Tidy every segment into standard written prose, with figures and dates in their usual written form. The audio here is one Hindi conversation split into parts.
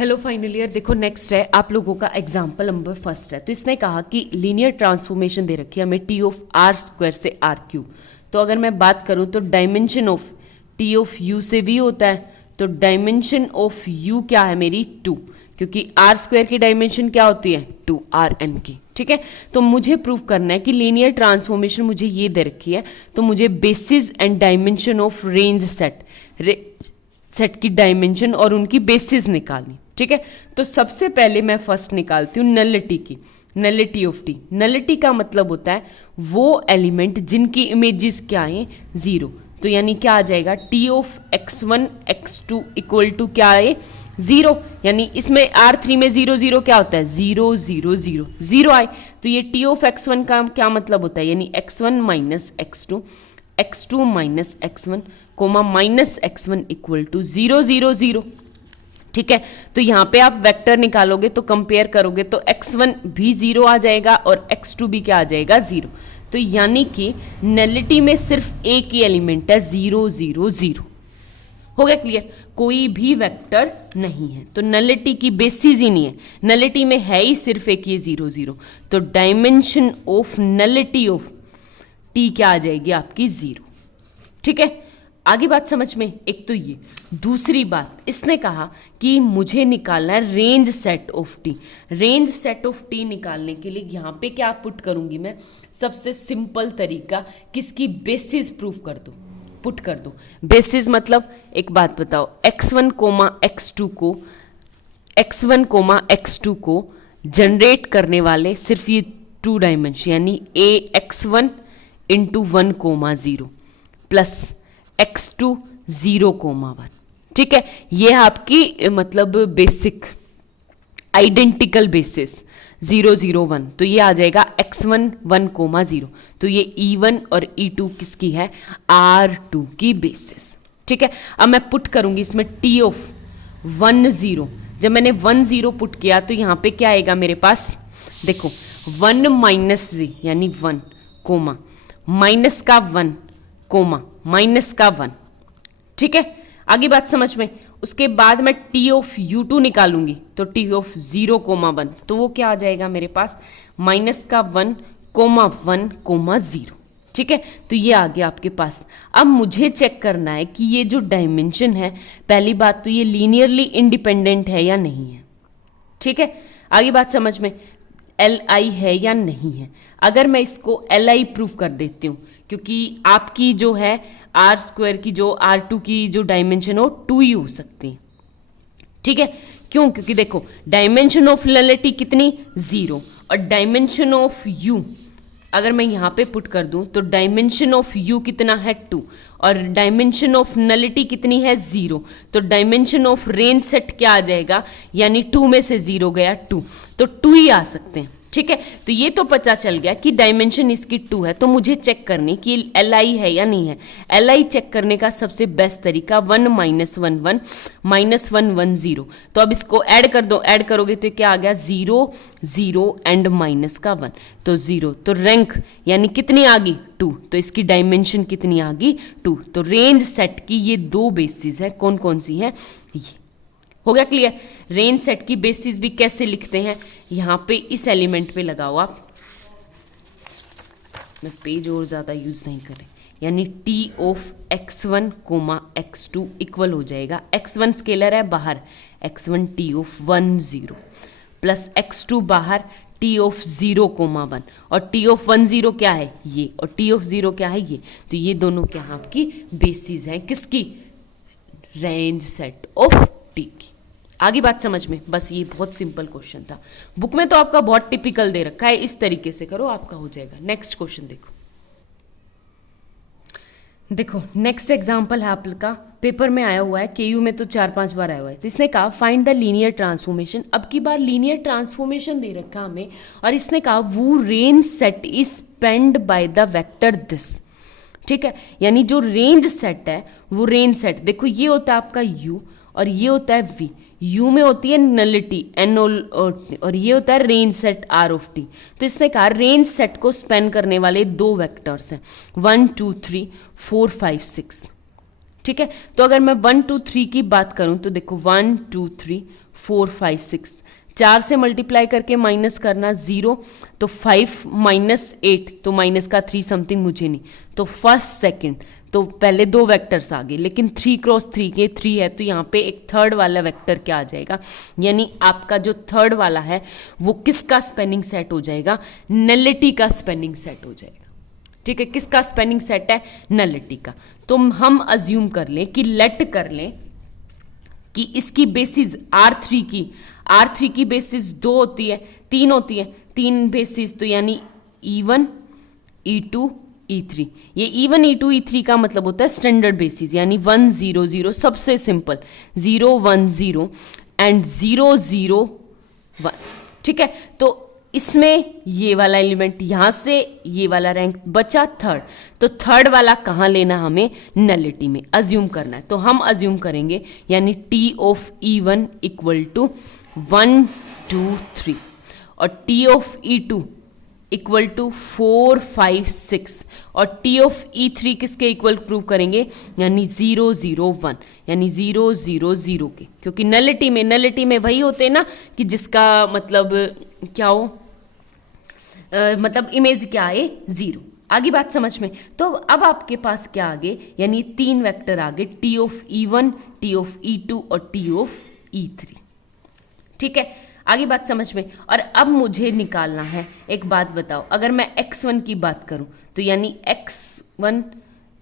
Hello final year. देखो नेक्स्ट है आप लोगों का एग्जाम्पल नंबर फर्स्ट है। तो इसने कहा कि लीनियर ट्रांसफॉर्मेशन दे रखी है हमें टी ऑफ आर स्क्वायर से आर क्यू। तो अगर मैं बात करूं तो dimension of T of you से भी होता है, तो डायमेंशन ऑफ यू क्या है मेरी 2, क्योंकि आर स्क्वायर की डायमेंशन क्या होती है 2rn की। ठीक है, तो मुझे प्रूव करना है कि लीनियर ट्रांसफॉर्मेशन मुझे ये दे रखी है, तो मुझे basis and dimension of range set की डायमेंशन और उनकी बेसिस निकालनी। ठीक है, तो सबसे पहले मैं फर्स्ट निकालती हूँ नलिटी की, नलिटी ऑफ टी। नलिटी का मतलब होता है वो एलिमेंट जिनकी इमेजेस क्या है 0। तो यानी क्या आ जाएगा T of x1 x2 equal to क्या है 0। यानी इसमें R3 में 0 0 क्या होता है 0 0 0 0 आए। तो ये टी ऑफ x1 का क्या मतलब होता है, यानी x1 minus x2 x2 minus x1 comma minus x1 equal to 0 0 0। ठीक है, तो यहाँ पे आप वेक्टर निकालोगे तो कंपेयर करोगे तो x1 भी 0 आ जाएगा और x2 भी क्या आ जाएगा 0। तो यानी कि नलिटी में सिर्फ एक ही एलिमेंट है 0 0 0। हो गया क्लियर, कोई भी वेक्टर नहीं है, तो नलिटी की बेसिस ही नहीं है। नलिटी में है ही सिर्फ एक ये 0 0। तो dimension of nullity of T क्या आ जाएगी आपकी 0। ठीक है, आगे बात समझ में। एक तो ये, दूसरी बात इसने कहा कि मुझे निकालना है range set of T. Range set of T निकालने के लिए यहाँ पे क्या पुट करूंगी मैं, सबसे सिंपल तरीका किसकी बेसिस प्रूफ कर दो, पुट कर दो। बेसिस मतलब एक बात बताओ, x1 कोमा x2 को जनरेट करने वाले सिर्फ ये 2 डायमेंशन, यानी ax1 into 1 coma 0 plus x2 0 coma 1। ठीक है, ये आपकी मतलब बेसिक आइडेंटिकल बेसिस 0 0 1। तो ये आ जाएगा x1 1 कोमा 0। तो ये e1 और e2 किसकी है r2 की बेसिस। ठीक है, अब मैं पुट करूंगी इसमें t ऑफ 1 0। जब मैंने 1 0 पुट किया तो यहाँ पे क्या आएगा मेरे पास, देखो 1 माइनस z यानी 1 कोमा माइनस का 1 कोमा माइनस का 1। ठीक है, आगे बात समझ में। उसके बाद मैं टी ऑफ u2 निकालूंगी तो टी ऑफ 0 कोमा 1, तो वो क्या आ जाएगा मेरे पास माइनस का 1 कोमा 0। ठीक है, तो ये आ गया आपके पास। अब मुझे चेक करना है कि ये जो डायमेंशन है, पहली बात तो ये लीनियरली इंडिपेंडेंट है या नहीं है। ठीक है, आगे बात समझ में, Li है या नहीं है। अगर मैं इसको Li प्रूफ कर देती हूँ, क्योंकि आपकी जो है आर स्क्वायर की जो R2 की जो डायमेंशन हो 2 ही हो सकती है। ठीक है, क्यों, क्योंकि देखो डायमेंशन ऑफ नलिटी कितनी 0 और डायमेंशन ऑफ u अगर मैं यहाँ पे पुट कर दूं तो डायमेंशन ऑफ u कितना है 2 और डायमेंशन ऑफ नलिटी कितनी है 0। तो डायमेंशन ऑफ रेंज सेट क्या आ जाएगा, यानी 2 में से 0 गया 2, तो 2 ही आ सकते हैं। ठीक है, तो ये तो पता चल गया कि डायमेंशन इसकी 2 है। तो मुझे चेक करनी कि Li है या नहीं है। Li चेक करने का सबसे बेस्ट तरीका 1 माइनस 1 1 माइनस 1 1 0। तो अब इसको ऐड कर दो, ऐड करोगे तो क्या आ गया 0 0 एंड माइनस का 1, तो 0। तो रैंक यानी कितनी आ गई 2, तो इसकी डायमेंशन कितनी आ गई 2। तो रेंज सेट की ये 2 बेसिस है, कौन कौन सी है ये। हो गया क्लियर। रेंज सेट की बेसिस भी कैसे लिखते हैं, यहाँ पे इस एलिमेंट पे लगाओ आप, मैं पेज और ज़्यादा यूज़ नहीं कर रही, यानी T of x1 coma x2 equal हो जाएगा, x1 स्केलर है बाहर, x1 T of 1 0 plus x2 बाहर टी ऑफ 0 कोमा 1 और टी ऑफ 1 0 क्या है ये और टी ऑफ 0 क्या है ये। तो ये दोनों क्या आपकी बेसिस हैं किसकी, रेंज सेट ऑफ टी की। आगे बात समझ में, बस ये बहुत सिंपल क्वेश्चन था। बुक में तो आपका बहुत टिपिकल दे रखा है, इस तरीके से करो आपका हो जाएगा। नेक्स्ट क्वेश्चन देखो नेक्स्ट एग्जांपल है आपका, पेपर में आया हुआ है, केयू में तो 4-5 बार आया हुआ है। तो इसने कहा फाइंड द लीनियर ट्रांसफॉर्मेशन। अब की बार लीनियर ट्रांसफॉर्मेशन दे रखा हमें और इसने कहा वो range set is spend by the vector this. ठीक है, यानी जो रेंज सेट है वो रेंज सेट, देखो ये होता है आपका u और ये होता है v। u में होती है नलिटी n और ये होता है range set r of t। तो इसने कहा रेंज सेट को स्पेन करने वाले 2 वेक्टर्स हैं 1 2 3 4 5 6। ठीक है। तो अगर मैं 1 2 3 की बात करूं तो देखो 1 2 3 4 5 6, 4 से मल्टीप्लाई करके माइनस करना 0, तो 5 माइनस 8, तो माइनस का 3 समथिंग मुझे नहीं, तो फर्स्ट सेकंड, तो पहले दो वेक्टर्स आ गए, लेकिन 3 क्रॉस 3 के 3 है, तो यहाँ पे एक थर्ड वाला वेक्टर क्या आ जाएगा, यानी आपका जो थर्ड वाला है वो किसका स्पेनिंग सेट हो जाएगा, नलिटी का स्पेनिंग सेट हो जाएगा। ठीक है, किसका स्पेनिंग सेट है, नलिटी का। तो हम अज्यूम कर लें कि लेट कर लें कि इसकी बेसिस R3 की बेसिस 2 होती है, 3 होती है, 3 बेसिस, तो यानी E1 E2 E3। ये E1 E2 E3 का मतलब होता है स्टैंडर्ड बेसिस, यानी 1 0 0 सबसे सिंपल, 0 1 0 एंड 0 0 1। ठीक है, तो इसमें ये वाला एलिमेंट, यहां से ये वाला रैंक बचा थर्ड, तो थर्ड वाला कहाँ लेना, हमें नलिटी में अज्यूम करना है। तो हम अज्यूम करेंगे, यानी T of E1 equal to 1 2 3 और T of E2 equal to 4 5 6 और T ऑफ E3 किसके इक्वल प्रूव करेंगे, यानी 0 0 1, यानी 0 0 0 के, क्योंकि नलिटी में वही होते हैं ना कि जिसका मतलब क्या हो, मतलब इमेज क्या आए, 0। आगे बात समझ में। तो अब आपके पास क्या आगे, यानी 3 वेक्टर आगे, T of E1 T of E2 और T ऑफ E3। ठीक है, आगे बात समझ में। और अब मुझे निकालना है, एक बात बताओ, अगर मैं x1 की बात करूं तो यानी x1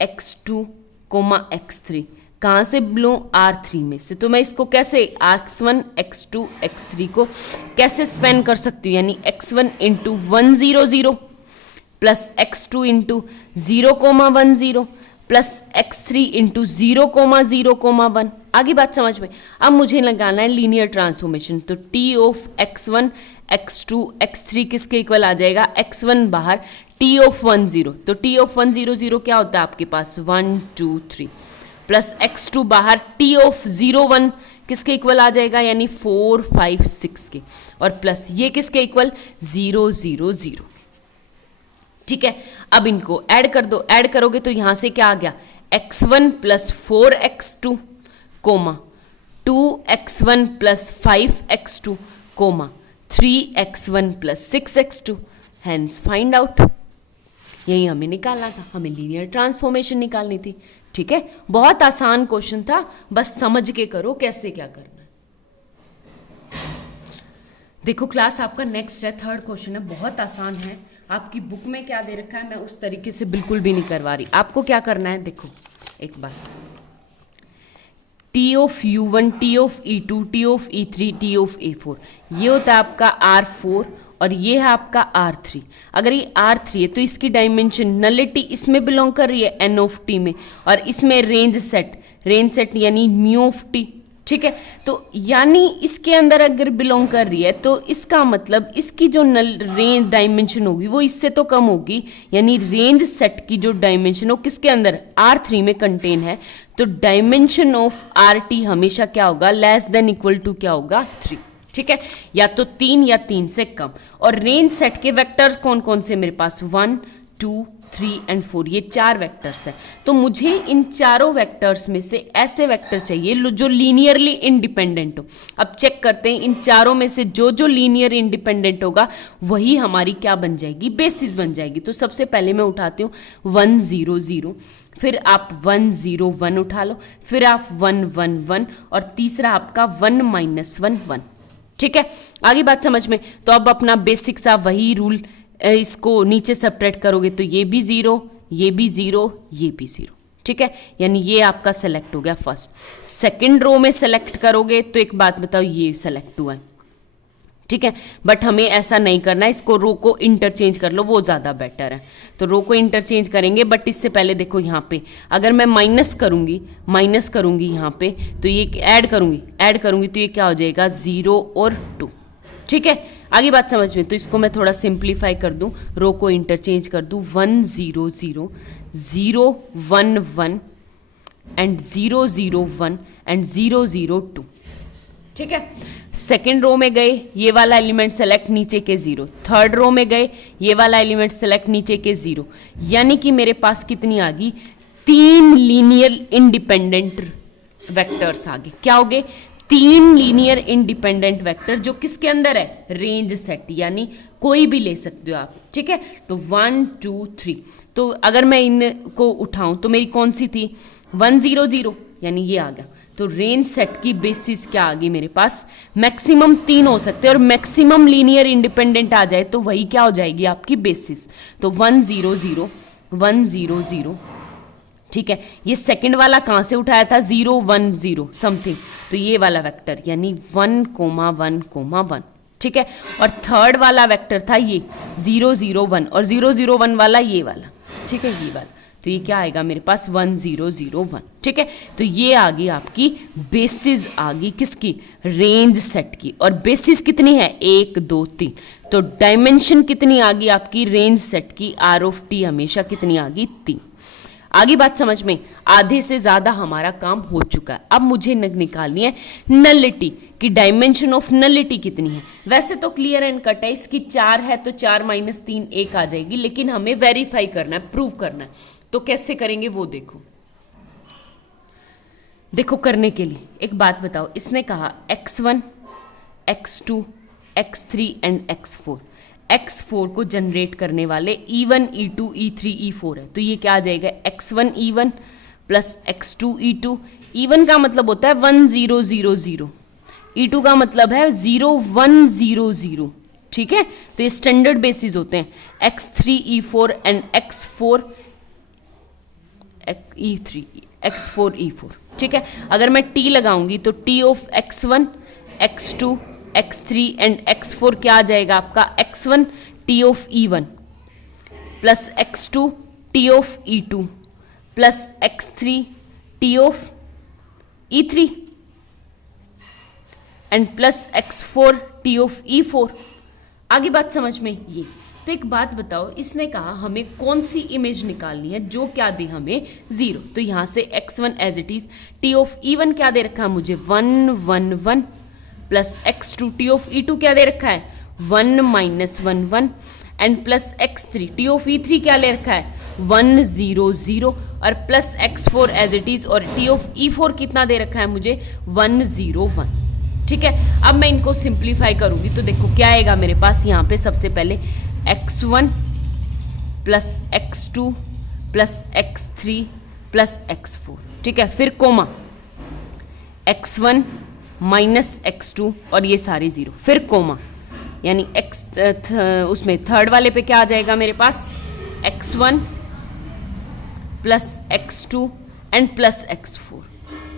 x2 x3 कहाँ से लूँ, R3 में से। तो मैं इसको कैसे x1 x2 x3 को कैसे स्पेन कर सकती हूँ, यानी x1 into 1 0 0 plus x2 into 0 1 0 plus x3 into 0 0 1। आगे बात समझ में। अब मुझे लगाना है लीनियर ट्रांसफॉर्मेशन, तो T of x1 x2 x3 किसके इक्वल आ जाएगा, x1 बाहर T ऑफ 1 0, तो T ऑफ 1 0 0 क्या होता है आपके पास, 1 2 3 प्लस x2 बाहर T ऑफ 0 1 किसके इक्वल आ जाएगा, यानी 4 5 6 के, और प्लस ये किसके इक्वल, 0 0 0। ठीक है, अब इनको ऐड कर दो, ऐड करोगे तो यहां से क्या आ गया, x1 plus 4x2 comma 2x1 plus 5x2 comma 3x1 plus 6x2, hence find out. यही हमें निकालना था, हमें लीनियर ट्रांसफॉर्मेशन निकालनी थी। ठीक है, बहुत आसान क्वेश्चन था, बस समझ के करो कैसे क्या करना है। देखो क्लास आपका नेक्स्ट है, थर्ड क्वेश्चन है, बहुत आसान है। आपकी बुक में क्या दे रखा है मैं उस तरीके से बिल्कुल भी नहीं करवा रही। आपको क्या करना है, देखो एक बार, T of U1 T of E2 T of E3 T of A4, ये होता है आपका R4 और ये है आपका R3। अगर ये R3 है तो इसकी डायमेंशन नलिटी इसमें बिलोंग कर रही है N ऑफ T में, और इसमें रेंज सेट यानी म्यू ऑफ T। ठीक है, तो यानी इसके अंदर अगर बिलोंग कर रही है तो इसका मतलब इसकी जो रेंज डायमेंशन होगी वो इससे तो कम होगी, यानी रेंज सेट की जो डायमेंशन हो किसके अंदर, R3 में कंटेन है, तो डायमेंशन ऑफ RT हमेशा क्या होगा, लेस देन इक्वल टू क्या होगा, 3। ठीक है, या तो 3 या 3 से कम। और रेंज सेट के वेक्टर्स कौन कौन से मेरे पास, 1 2 3 एंड 4, ये 4 वेक्टर्स हैं। तो मुझे इन चारों वेक्टर्स में से ऐसे वेक्टर चाहिए जो लीनियरली इंडिपेंडेंट हो। अब चेक करते हैं इन चारों में से जो लीनियर इंडिपेंडेंट होगा वही हमारी क्या बन जाएगी, बेसिस बन जाएगी। तो सबसे पहले मैं उठाती हूँ 1 0 0, फिर आप 1 0 1 उठा लो, फिर आप 1 1 1 और तीसरा आपका 1 -1 1। ठीक है, आगे बात समझ में। तो अब अपना बेसिक सा वही रूल, इसको नीचे सब्ट्रैक्ट करोगे तो ये भी 0 ये भी 0 ये भी 0। ठीक है, यानी ये आपका सेलेक्ट हो गया फर्स्ट। सेकंड रो में सेलेक्ट करोगे तो एक बात बताओ, ये सेलेक्ट हुआ है। ठीक है, बट हमें ऐसा नहीं करना है, इसको रो को इंटरचेंज कर लो, वो ज़्यादा बेटर है। तो रो को इंटरचेंज करेंगे, बट इससे पहले देखो यहाँ पे अगर मैं माइनस करूँगी यहाँ पे, तो ये ऐड करूँगी तो ये क्या हो जाएगा, 0 और 2। ठीक है, आगे बात समझ में। तो इसको मैं थोड़ा सिंप्लीफाई कर दूँ, रो को इंटरचेंज कर दूँ, 1 0 0 0 1 1 एंड 0 0 1 एंड 0 0 2। ठीक है, सेकेंड रो में गए, ये वाला एलिमेंट सेलेक्ट नीचे के 0, थर्ड रो में गए, ये वाला एलिमेंट सेलेक्ट नीचे के 0, यानी कि मेरे पास कितनी आ गई, 3 लीनियर इंडिपेंडेंट वेक्टर्स आ गए। क्या हो गए? 3 लीनियर इंडिपेंडेंट वेक्टर जो किसके अंदर है? रेंज सेट, यानी कोई भी ले सकते हो आप, ठीक है। तो 1 2 3, तो अगर मैं इनको उठाऊं तो मेरी कौन सी थी? 1 0 0, यानी ये आ गया। तो रेंज सेट की बेसिस क्या आ गई मेरे पास? मैक्सिमम 3 हो सकते हैं और मैक्सिमम लीनियर इंडिपेंडेंट आ जाए तो वही क्या हो जाएगी? आपकी बेसिस। तो 1 0 0 1 0 0, ठीक है। ये सेकंड वाला कहाँ से उठाया था? 0 1 0 समथिंग, तो ये वाला वेक्टर यानी 1 1 1, ठीक है। और थर्ड वाला वेक्टर था ये 0 0 1, और 0 0 1 वाला ये वाला, ठीक है, ये वाला। तो ये क्या आएगा मेरे पास? 1 0 0 1, ठीक है। तो ये आ गई आपकी बेसिस, आ गई किसकी? रेंज सेट की। और बेसिस कितनी है? 1 2 3। तो डायमेंशन कितनी आ गई आपकी रेंज सेट की? आर ऑफ टी हमेशा कितनी आ गई? 3। आगे बात समझ में? आधे से ज्यादा हमारा काम हो चुका है। अब मुझे निकालनी है नलिटी की डायमेंशन ऑफ नलिटी कितनी है। वैसे तो क्लियर एंड कट है, इसकी 4 है तो 4 - 3 1 आ जाएगी, लेकिन हमें वेरीफाई करना है, प्रूव करना है। तो कैसे करेंगे वो देखो। देखो करने के लिए एक बात बताओ, इसने कहा x1 x2 x3 and x4। x4 को जनरेट करने वाले e1 e2 e3 e4 है, तो ये क्या आ जाएगा? x1 e1 plus x2 e2। e1 का मतलब होता है 1 0 0 0, e2 का मतलब है 0 1 0 0, ठीक है। तो ये स्टैंडर्ड बेसिस होते हैं। x3 e4 and x4 e3 x4 e4, ठीक है। अगर मैं t लगाऊंगी तो t of x1 x2 x3 and x4 क्या आ जाएगा आपका? x1 t of e1 plus x2 t of e2 plus x3 t of e3 and plus x4 t of e4। आगे बात समझ में? ये तो एक बात बताओ, इसने कहा हमें कौन सी इमेज निकालनी है जो क्या दे हमें? 0। तो यहां से x1 as it is, t of e1 क्या दे रखा है मुझे? 1 1 1 plus x2 t of e2 क्या दे रखा है? 1 -1 1 and plus x3 t of e3 क्या ले रखा है? 1 0 0 और plus x4 as it is, और t ऑफ e4 कितना दे रखा है मुझे? 1 0 1, ठीक है। अब मैं इनको सिंप्लीफाई करूंगी तो देखो क्या आएगा मेरे पास। यहाँ पे सबसे पहले x1 plus x2 plus x3 plus x4, ठीक है। फिर कोमा x1 माइनस x2 और ये सारे 0, फिर कोमा, यानी उसमें थर्ड वाले पे क्या आ जाएगा मेरे पास? x1 plus x2 and plus x4,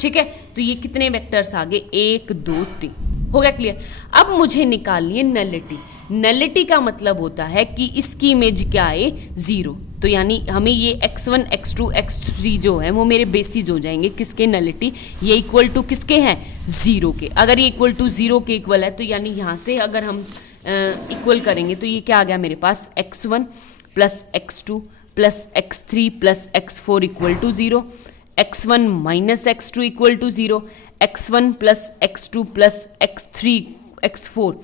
ठीक है। तो ये कितने वेक्टर्स आ गए? 1 2 3। हो गया क्लियर? अब मुझे निकालनी है नलिटी। नलिटी का मतलब होता है कि इसकी इमेज क्या आए? 0। तो यानी हमें ये x1 x2 x3 जो है वो मेरे बेसिस हो जाएंगे किसके? नलिटी। ये इक्वल टू किसके हैं? 0 के। अगर ये इक्वल टू 0 के इक्वल है तो यानी यहाँ से अगर हम इक्वल करेंगे तो ये क्या आ गया मेरे पास? x1 plus x2 plus x3 plus x4 equal to 0, x1 minus x2 equal to 0, x1 plus x2 plus x3 x4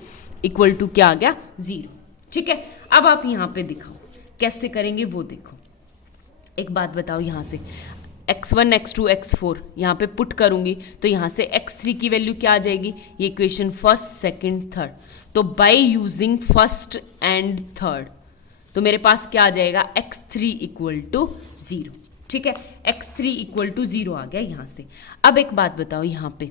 equal to क्या आ गया? 0, ठीक है। अब आप यहाँ पे दिखाओ कैसे करेंगे वो देखो। एक बात बताओ, यहाँ से x1 x2 x4 यहाँ पे पुट करूंगी तो यहाँ से x3 की वैल्यू क्या आ जाएगी? ये इक्वेशन फर्स्ट सेकंड थर्ड, तो by using first and third तो मेरे पास क्या आ जाएगा? x3 इक्वल टू 0, ठीक है। x3 इक्वल टू 0 आ गया यहाँ से। अब एक बात बताओ, यहाँ पे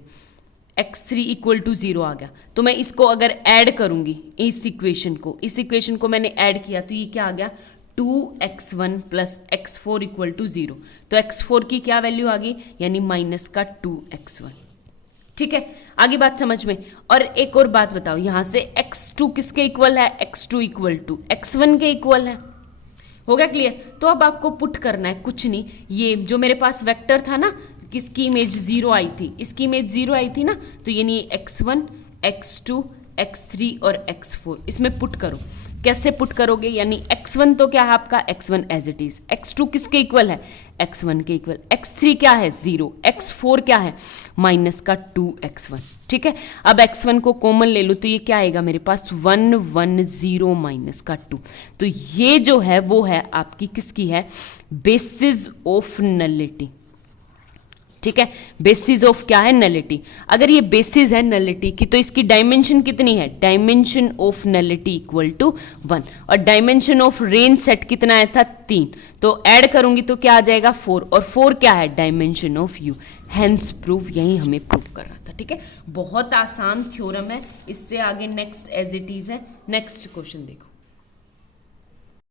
x3 इक्वल टू 0 आ गया तो मैं इसको अगर ऐड करूंगी इस इक्वेशन को मैंने ऐड किया तो ये क्या आ गया? 2x1 plus x4 equal to 0। तो x4 की क्या वैल्यू आ गई? यानी माइनस का 2x1, ठीक है। आगे बात समझ में? और एक और बात बताओ, यहाँ से x2 किसके इक्वल है? x2 इक्वल टू x1 के इक्वल है। हो गया क्लियर? तो अब आपको पुट करना है कुछ नहीं, ये जो मेरे पास वेक्टर था ना, किसकी इमेज 0 आई थी? इसकी इमेज 0 आई थी ना, तो यानी x1 x2 x3 और x4 इसमें पुट करो कैसे पुट करोगे, यानी x1 तो क्या है आपका, x1 as it is, x2 किसके इक्वल है, x1 के इक्वल, x3 क्या है 0, x4 क्या है माइनस का 2x1, ठीक है। अब x1 को कॉमन ले लो तो ये क्या आएगा मेरे पास 1 1 0 माइनस का 2, तो ये जो है वो है आपकी किसकी है, बेसिस ऑफ नलिटी, ठीक है। बेसिस ऑफ क्या है, नलिटी। अगर ये बेसिस है नलिटी की तो इसकी डायमेंशन कितनी है, dimension of nullity equal to 1, और डायमेंशन ऑफ रेंज सेट कितना आया था 3, तो ऐड करूंगी तो क्या आ जाएगा 4, और 4 क्या है dimension of you, hence proof, यही हमें प्रूफ करना था, ठीक है। बहुत आसान थ्योरम है, इससे आगे नेक्स्ट एज इट इज है। नेक्स्ट क्वेश्चन देखो,